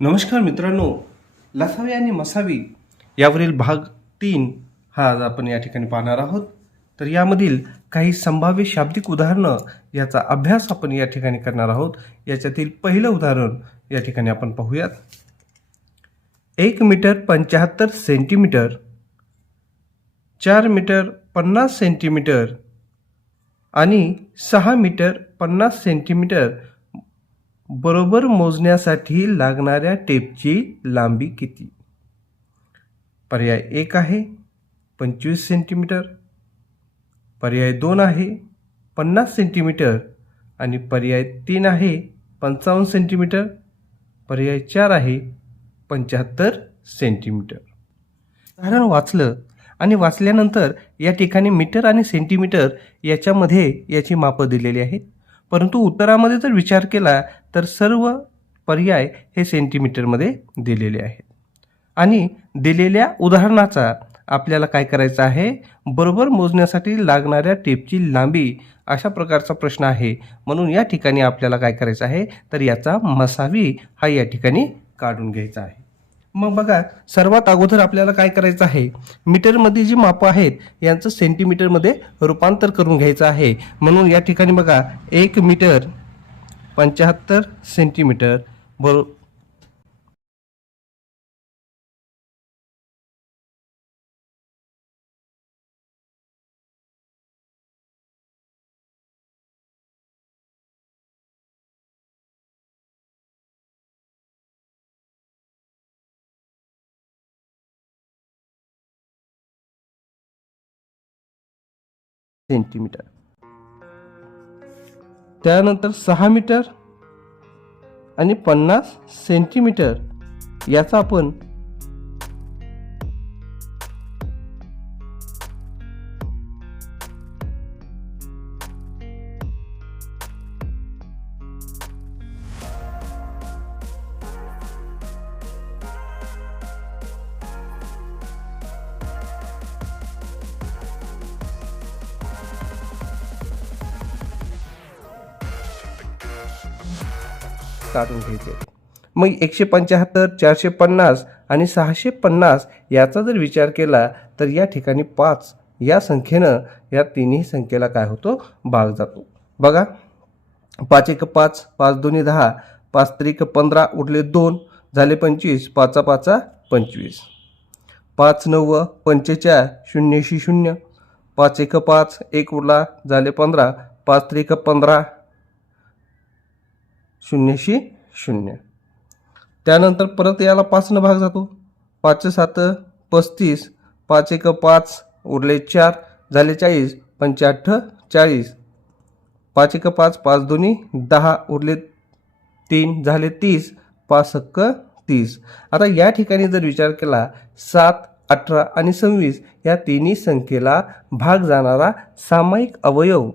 नमस्कार मित्रांनो लसावी आणि मसावी यावरील भाग तीन हा आज आपण या ठिकाणी पाहणार आहोत. तर यामधील काही संभाव्य शाब्दिक उदाहरणं याचा अभ्यास आपण या ठिकाणी करणार आहोत. याच्यातील पहिलं उदाहरण या ठिकाणी आपण पाहूयात. एक मीटर पंच्याहत्तर सेंटीमीटर चार मीटर पन्नास सेंटीमीटर आणि सहा मीटर पन्नास सेंटीमीटर बरोबर मोजण्यासाठी लागणाऱ्या टेपची लांबी किती? पर्याय एक आहे पंचवीस सेंटीमीटर. पर्याय दोन आहे पन्नास सेंटीमीटर. आणि पर्याय तीन आहे पंचावन्न सेंटीमीटर. पर्याय चार आहे पंच्याहत्तर सेंटीमीटर. कारण वाचलं आणि वाचल्यानंतर या ठिकाणी मीटर आणि सेंटीमीटर याच्यामध्ये याची मापं दिलेली आहेत. परंतु उत्तरामध्ये जर विचार केला तर सर्व पर्याय हे सेंटीमीटरमध्ये दिलेले आहेत. आणि दिलेल्या उदाहरणाचा आपल्याला काय करायचं आहे? बरोबर मोजण्यासाठी लागणाऱ्या टेपची लांबी अशा प्रकारचा प्रश्न आहे. म्हणून या ठिकाणी आपल्याला काय करायचं आहे? तर याचा मसावी हा या ठिकाणी काढून घ्यायचा आहे. मग बघा सर्वात अगोदर आपल्याला काय करायचं आहे? मीटरमध्ये जी मापं आहेत यांचं सेंटीमीटरमध्ये रूपांतर करून घ्यायचं आहे. म्हणून या ठिकाणी बघा एक मीटर पंच्याहत्तर सेंटीमीटर बरो सेंटीमीटर. त्यानंतर सहा मीटर आणि पन्नास सेंटीमीटर याचा आपण काढून घ्यायचे मग एकशे पंच्याहत्तर चारशे पन्नास आणि सहाशे पन्नास याचा जर विचार केला तर या ठिकाणी पाच या संख्येनं या तिन्ही संख्येला काय होतो? भाग जातो. बघा पाच एक पाच पाच दोन्ही दहा पाच त्रिक पंधरा उरले दोन झाले पंचवीस पाचा पाचा पंचवीस. पाच नव्व पंचेचाळ शून्यशी शून्य पाच एक पाच एक उरला झाले पंधरा. पाच त्रिक पंधरा शून्यशी शून्य. त्यानंतर परत याला पाचनं भाग जातो. पाच सात पस्तीस पाच एक पाच उरले चार झाले चाळीस पंचाठ चाळीस. पाच एक पाच पाच दोन्ही दहा उरले तीन झाले तीस पाच हक्क तीस. आता या ठिकाणी जर विचार केला सात अठरा आणि सव्वीस या तिन्ही संख्येला भाग जाणारा सामायिक अवयव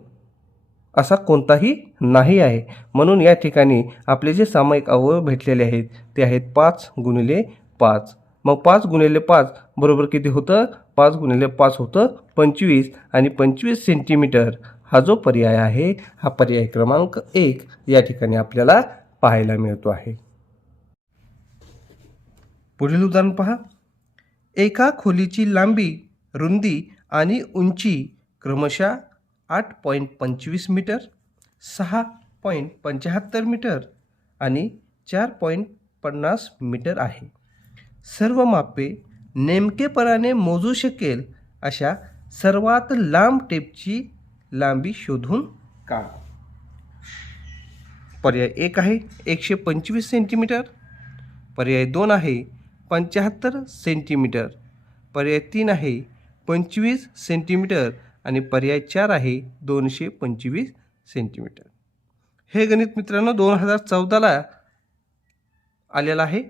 असा कोणताही नाही आहे. म्हणून या ठिकाणी आपले जे सामायिक अवयव भेटलेले आहेत ते आहेत पाच गुणिले पाच. मग पाच गुणिले पाच बरोबर किती होतं? पाच गुणिले पाच होतं पंचवीस. आणि पंचवीस सेंटीमीटर हा जो पर्याय आहे हा पर्याय क्रमांक एक या ठिकाणी आपल्याला पाहायला मिळतो आहे. पुढील उदाहरण पहा. एका खोलीची लांबी रुंदी आणि उंची क्रमशः आठ पॉईंट पंचवीस मीटर सहा पॉईंट पंच्याहत्तर मीटर आणि चार पॉईंट पन्नास मीटर आहे. सर्व मापे नेमकेपणाने मोजू शकेल अशा सर्वात लांब टेपची लांबी शोधून काढा. पर्याय एक आहे एकशे पंचवीस सेंटीमीटर पर्याय दोन आहे पंच्याहत्तर सेंटीमीटर पर्याय तीन आहे पंचवीस सेंटीमीटर आणि पर्याय चार आहे दोनशे पंचवीस सेंटीमीटर हे गणित मित्रांनो दोन हजार चौदाला आलेलं आहे.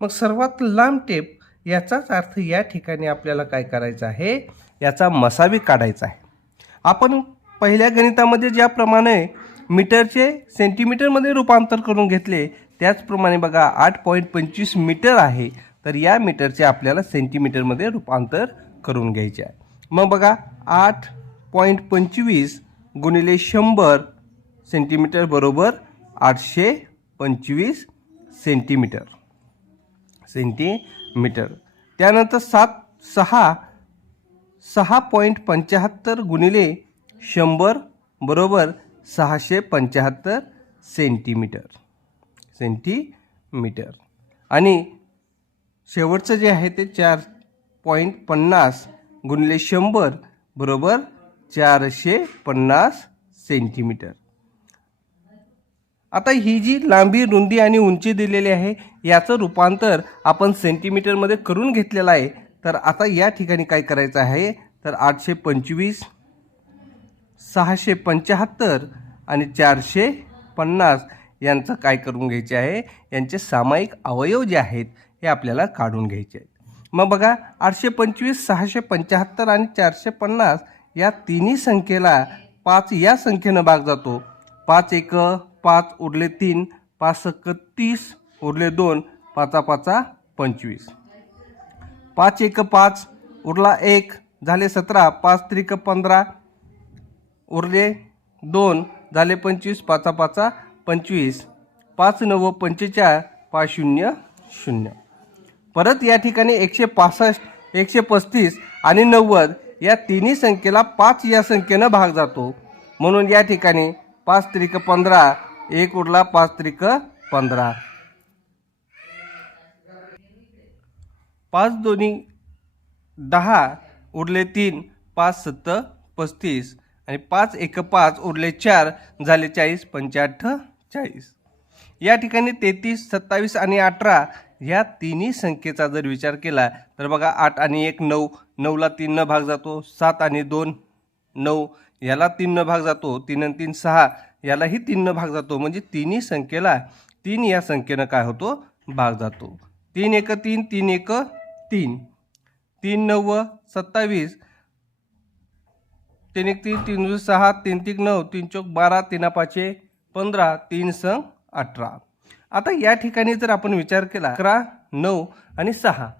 मग सर्वात लांब टेप याचाच अर्थ या ठिकाणी आपल्याला काय करायचं आहे? याचा मसावी काढायचा आहे. आपण पहिल्या गणितामध्ये ज्याप्रमाणे मीटरचे सेंटीमीटरमध्ये रूपांतर करून घेतले त्याचप्रमाणे बघा आठ पॉईंट पंचवीस मीटर आहे. तर या मीटरचे आपल्याला सेंटीमीटरमध्ये रूपांतर करून घ्यायचे आहे. मग बघा आठ पॉईंट पंचवीस गुणिले शंभर सेंटीमीटर बरोबर आठशे पंचवीस सेंटीमीटर. सेंटीमीटर. त्यानंतर सात सहा सहा पॉईंट पंच्याहत्तर गुणिले शंभर बरोबर सहाशे पंच्याहत्तर सेंटीमीटर. सेंटीमीटर. आणि शेवटचं जे आहे ते चार पॉईंट पन्नास गुणिले शंभर बरोबर चारशे पन्नास सेंटीमीटर. आता ही जी लांबी रुंदी आणि उंची दिलेली आहे याचं रूपांतर आपण सेंटीमीटरमध्ये करून घेतलेलं आहे. तर आता या ठिकाणी काय करायचं आहे? तर आठशे पंचवीस सहाशे पंच्याहत्तर आणि चारशे पन्नास यांचं काय करून घ्यायचे आहे? यांचे सामायिक अवयव जे आहेत हे आपल्याला काढून घ्यायचे आहेत. मग बघा आठशे पंचवीस सहाशे पंच्याहत्तर आणि चारशे पन्नास या तिन्ही संख्येला पाच या संख्येनं भाग जातो. पाच एक पाच उरले तीन पाच एक तीस उरले दोन पाचा पाचा पंचवीस. पाच एक पाच उरला एक झाले सतरा पाच त्रिक पंधरा उरले दोन झाले पंचवीस पाचा पाचा पंचवीस. पाच नव पंचेचाळ पाच शून्य शून्य. परत या ठिकाणी एकशे पासष्ट एकशे पस्तीस आणि नव्वद या तिन्ही संख्येला पाच या संख्येनं भाग जातो. म्हणून या ठिकाणी पाच त्रिक पंधरा एक उरला पाच त्रिक पंधरा. पाच दोन्ही दहा उरले तीन पाच सत्त पस्तीस आणि पाच एक पाच उरले चार झाले चाळीस पंच्याहत्तर चाळीस. या ठिकाणी तेहतीस सत्तावीस आणि अठरा ह्या तिन्ही संख्येचा जर विचार केला तर बघा आठ आणि एक नऊ नऊला तीननं भाग जातो सात आणि दोन नऊ याला तीननं भाग जातो तीन आणि तीन सहा यालाही तीननं भाग जातो. म्हणजे तिन्ही संख्येला तीन या संख्येनं काय होतो? भाग जातो. तीन एक तीन तीन एक तीन. तीन नव्व सत्तावीस. तीन एक तीन तीन सहा तीन तीन नऊ तीन चौक बारा तीन पाचशे पंधरा तीन संग अठरा. आता या ठिकाणी जर आपण विचार केला अकरा नऊ आणि सहा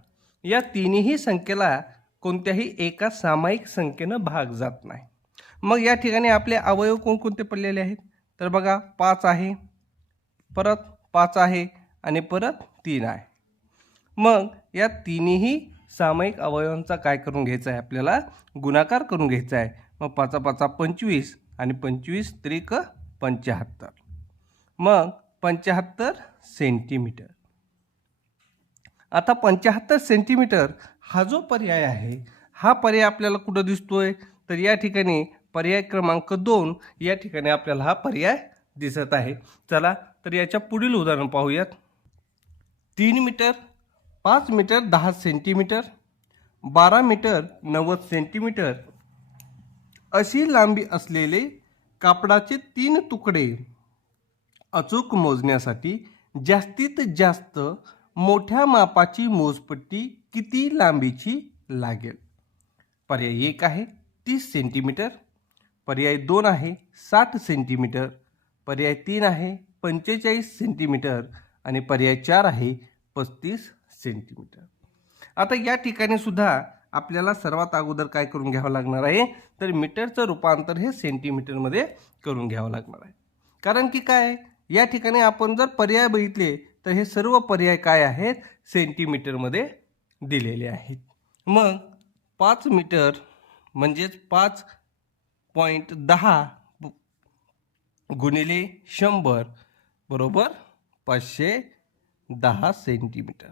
या तिन्ही संख्येला कोणत्याही एका सामायिक संख्येनं भाग जात नाही. मग या ठिकाणी आपले अवयव कोणकोणते पडलेले आहेत? तर बघा पाच आहे परत पाच आहे आणि परत तीन आहे. मग या तिन्ही सामायिक अवयवांचा काय करून घ्यायचा आहे? आपल्याला गुणाकार करून घ्यायचा आहे. मग पाचा पाचा पंचवीस आणि पंचवीस त्रिक पंच्याहत्तर. मग पंच्याहत्तर सेंटीमीटर. आता पंच्याहत्तर सेंटीमीटर हा जो पर्याय आहे हा पर्याय आपल्याला कुठं दिसतोय? तर या ठिकाणी पर्याय क्रमांक दोन या ठिकाणी आपल्याला हा पर्याय दिसत आहे. चला तर याच्या पुढील उदाहरण पाहूयात. तीन मीटर पाच मीटर दहा सेंटीमीटर बारा मीटर नव्वद सेंटीमीटर अशी लांबी असलेले कापडाचे तीन तुकडे अचूक मोजण्यासाठी जास्तीत जास्त मोठ्या मापाची मोजपट्टी किती लांबीची लागेल? पर्याय एक आहे तीस सेंटीमीटर. पर्याय दोन आहे साठ सेंटीमीटर. पर्याय तीन आहे पंचेचाळीस सेंटीमीटर. आणि पर्याय चार आहे पस्तीस सेंटीमीटर. आता या ठिकाणी सुद्धा आपल्याला सर्वात अगोदर काय करून घ्यावं लागणार आहे? तर मीटरचं रूपांतर हे सेंटीमीटरमध्ये करून घ्यावं लागणार आहे. कारण की काय? या ठिकाणी आपण जर पर्याय बघितले तर हे सर्व पर्याय काय आहेत? सेंटीमीटरमध्ये दिलेले आहेत. मग पाच मीटर म्हणजेच पाच पॉईंट दहा गुणिले शंभर बरोबर पाचशे दहा सेंटीमीटर.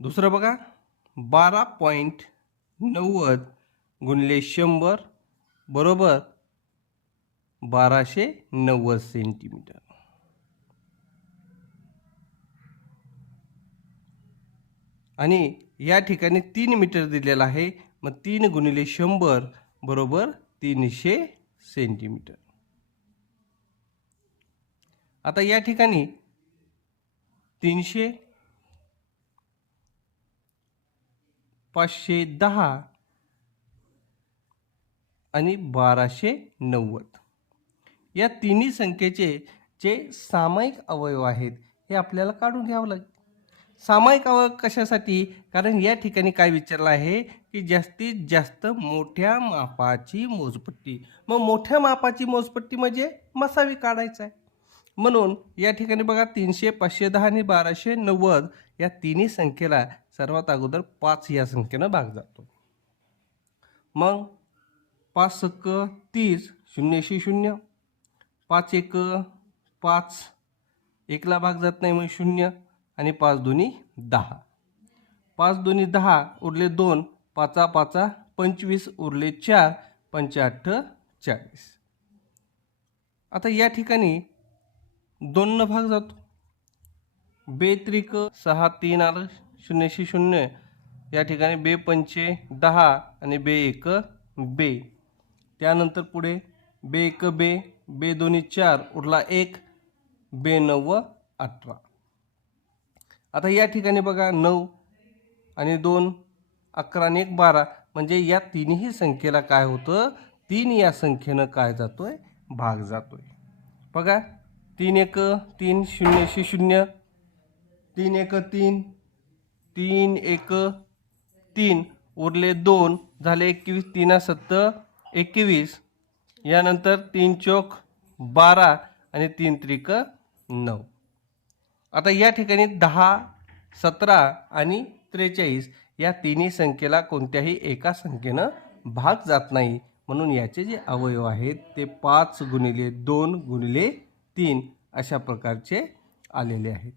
दुसरं बघा बारा पॉईंट नव्वद गुणिले शंभर बरोबर बाराशे नव्वद सेंटीमीटर. आणि या ठिकाणी तीन मीटर दिलेलं आहे. मग तीन गुणिले शंभर बरोबर तीनशे सेंटीमीटर. आता या ठिकाणी तीनशे पाचशे दहा आणि बाराशे नव्वद. या तिन्ही संख्येचे जे सामायिक अवयव आहेत हे आपल्याला काढून घ्यावं लागेल सामायिक अवयव कशासाठी? कारण या ठिकाणी काय विचारलं आहे की जास्तीत जास्त मोठ्या मापाची मोजपट्टी. मग मोठ्या मापाची मोजपट्टी म्हणजे मसावी काढायचं आहे. म्हणून या ठिकाणी बघा तीनशे पाचशे दहा आणि बाराशे नव्वद या तिन्ही संख्येला सर्वात अगोदर पाच या संख्येनं भाग जातो. मग पाच सक्क तीस शून्यशी शून्य. पाच एक पाच एकला भाग जात नाही मग शून्य आणि पाच दोन्ही दहा. पाच दोन्ही दहा उरले दोन पाचा पाचा पंचवीस उरले चार पंचाअठ्ठ चाळीस. आता या ठिकाणी दोननं भाग जातो. बे त्रिक सहा तीन आलं शून्यशी शून्य. या ठिकाणी बे पंचे दहा आणि बे एक बे. त्यानंतर पुढे बे एक बे बे दोन्ही चार उरला एक बे नव्व अठरा. आता या ठिकाणी बघा नऊ आणि दोन अकरा आणि एक बारा. म्हणजे या तिन्ही संख्येला काय होतं? तीन या संख्येनं काय जातो आहे भाग जातो आहे बघा तीन एक तीन शून्यशे शून्य. तीन एक तीन. तीन एक तीन. उरले दोन झाले एकवीस तीना सत्त एकवीस. यानंतर तीन चौक बारा आणि तीन त्रिक नऊ. आता या ठिकाणी दहा सतरा आणि त्रेचाळीस या तिन्ही संख्येला कोणत्याही एका संख्येनं भाग जात नाही. म्हणून याचे जे अवयव आहेत ते पाच गुणिले दोन गुणिले तीन अशा प्रकारचे आलेले आहेत.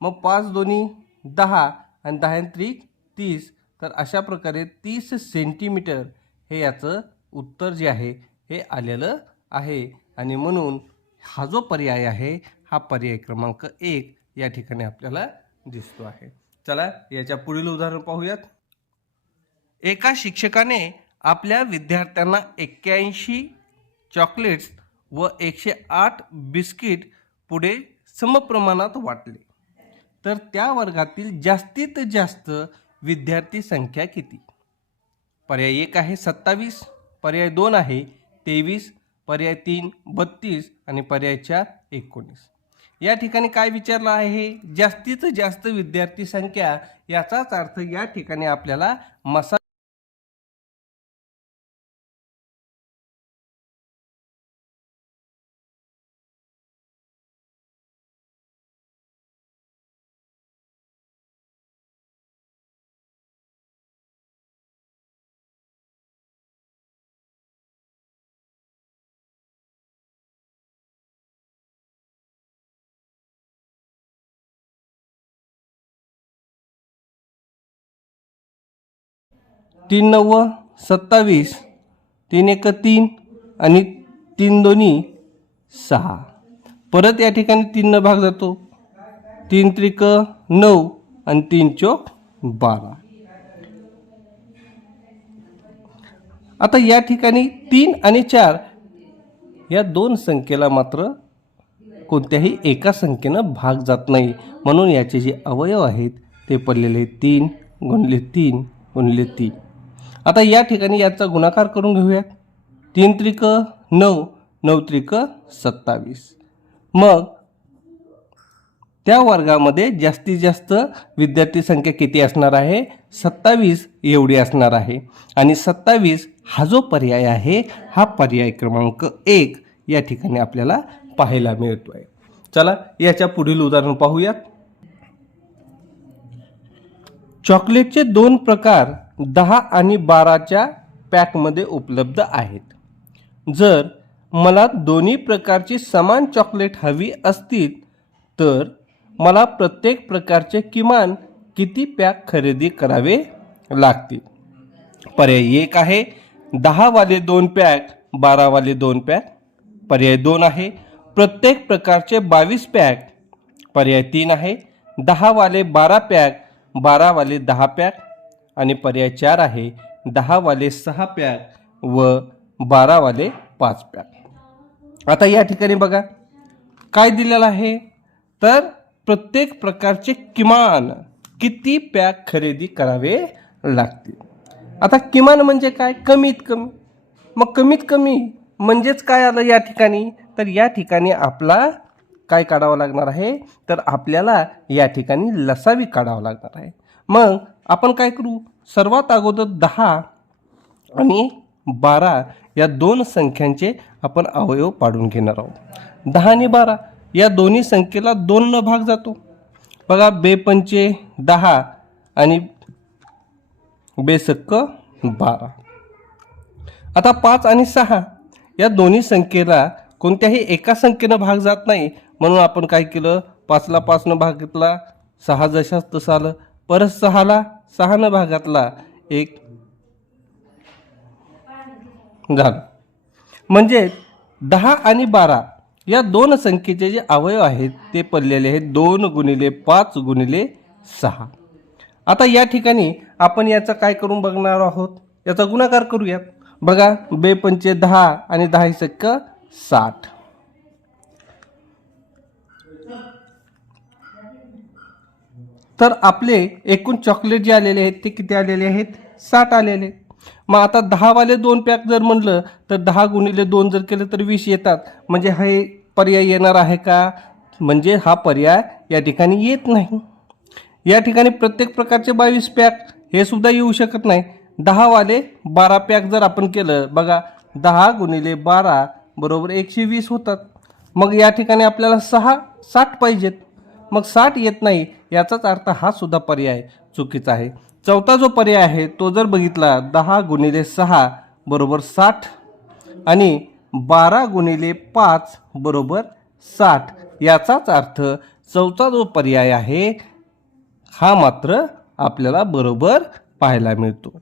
मग पाच दोन्ही दहा आणि दहा त्रिक तीस तर अशा प्रकारे तीस सेंटीमीटर हे याचं उत्तर जे आहे हे आलेलं आहे. आणि म्हणून हा जो पर्याय आहे हा पर्याय क्रमांक एक या ठिकाणी आपल्याला दिसतो आहे. चला याच्या पुढील उदाहरण पाहूयात. एका शिक्षकाने आपल्या विद्यार्थ्यांना एक्क्याऐंशी चॉकलेट्स व एकशे आठ बिस्किट पुढे समप्रमाणात वाटले. तर त्या वर्गातील जास्तीत जास्त विद्यार्थी संख्या किती? पर्याय एक आहे सत्तावीस पर्याय दोन आहे तेवीस पर्याय तीन बत्तीस आणि पर्याय चार एकोणीस. या ठिकाणी काय विचारलं आहे? जास्तीत जास्त विद्यार्थी संख्या याचाच अर्थ या ठिकाणी आपल्याला मसा तीन नव्व सत्तावीस तीन एक तीन आणि तीन दोन्ही सहा. परत या ठिकाणी तीननं भाग जातो. तीन त्रिक नऊ आणि तीन चौक बारा. आता या ठिकाणी तीन आणि चार या दोन संख्येला मात्र कोणत्याही एका संख्येनं भाग जात नाही. म्हणून याचे जे अवयव आहेत ते पडलेले तीन गुणले तीन गुणले तीन. आता या ठिकाणी याचा गुणाकार करून घेऊयात. तीन त्रिक नऊ नऊ त्रिक सत्तावीस. मग त्या वर्गामध्ये जास्तीत जास्त विद्यार्थी संख्या किती असणार आहे? सत्तावीस एवढी असणार आहे. आणि सत्तावीस हा जो पर्याय आहे हा पर्याय क्रमांक एक या ठिकाणी आपल्याला पाहायला मिळतो आहे चला याच्या पुढील उदाहरण पाहूयात. चॉकलेटचे दोन प्रकार दहा आणि बाराच्या पॅकमध्ये उपलब्ध आहेत. जर मला दोन्ही प्रकारची समान चॉकलेट हवी असतील तर मला प्रत्येक प्रकारचे किमान किती पॅक खरेदी करावे लागतील? पर्याय एक आहे दहावाले दोन पॅक बारावाले दोन पॅक. पर्याय दोन आहे प्रत्येक प्रकारचे बावीस पॅक. पर्याय तीन आहे दहावाले बारा पॅक बारावाले दहा पॅक. आणि पर्याय चार आहे दहावाले सहा पॅक व बारावाले पाच पॅक आता या ठिकाणी बघा काय दिलेलं आहे? तर प्रत्येक प्रकारचे किमान किती पॅक खरेदी करावे लागतील? आता किमान म्हणजे काय? कमीत कमी. मग कमीत कमी म्हणजेच काय आलं या ठिकाणी? तर या ठिकाणी आपला काय काढावं लागणार आहे? तर आपल्याला या ठिकाणी लसावी काढावं लागणार आहे. मग आपण काय करू? सर्वात अगोदर दहा आणि बारा या दोन संख्यांचे आपण अवयव पाडून घेणार आहोत. दहा आणि बारा या दोन्ही संख्येला दोन न भाग जातो. बघा बेपंचे दहा आणि बेसक्क बारा. आता पाच आणि सहा या दोन्ही संख्येला कोणत्याही एका संख्येनं भाग जात नाही. म्हणून आपण काय केलं? पाचला पाचनं भाग घेतला. सहा जशाच तसं आलं. परत सहाला सहानं भागातला एक झालं. म्हणजे दहा आणि बारा या दोन संख्येचे जे अवयव आहेत ते पडलेले आहेत दोन गुणिले पाच गुणिले सहा. आता या ठिकाणी आपण याचा काय करून बघणार आहोत? याचा गुणाकार करूयात. बघा बेपंचे दहा आणि दहा सक्क साठ. तर आपले एकूण चॉकलेट जे आलेले आहेत ते किती आलेले आहेत? साठ आलेले मग आता दहावाले दोन पॅक जर म्हणलं तर दहा गुणिले दोन जर केलं तर वीस येतात. म्हणजे हे पर्याय येणार आहे का? म्हणजे हा पर्याय या ठिकाणी येत नाही. या ठिकाणी प्रत्येक प्रकारचे बावीस पॅक हे सुद्धा येऊ शकत नाही. दहावाले बारा पॅक जर आपण केलं बघा दहा गुणिले बारा बरोबर एकशे वीस होतात. मग या ठिकाणी आपल्याला सहा साठ पाहिजेत. मग साठ येत नाही याचाच अर्थ हा सुद्धा पर्याय चुकीचा आहे. चौथा जो पर्याय आहे तो जर बघितला दहा गुणिले सहा बरोबर साठ आणि बारा गुणिले पाच बरोबर साठ याचाच अर्थ चौथा जो पर्याय आहे हा मात्र आपल्याला बरोबर पाहायला मिळतो.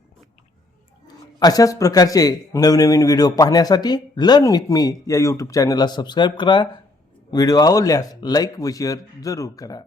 अशाच प्रकारचे नवनवीन व्हिडिओ पाहण्यासाठी लर्न विथ मी या यूट्यूब चॅनलला सबस्क्राईब करा. व्हिडिओ आवडल्यास लाईक व शेअर जरूर करा.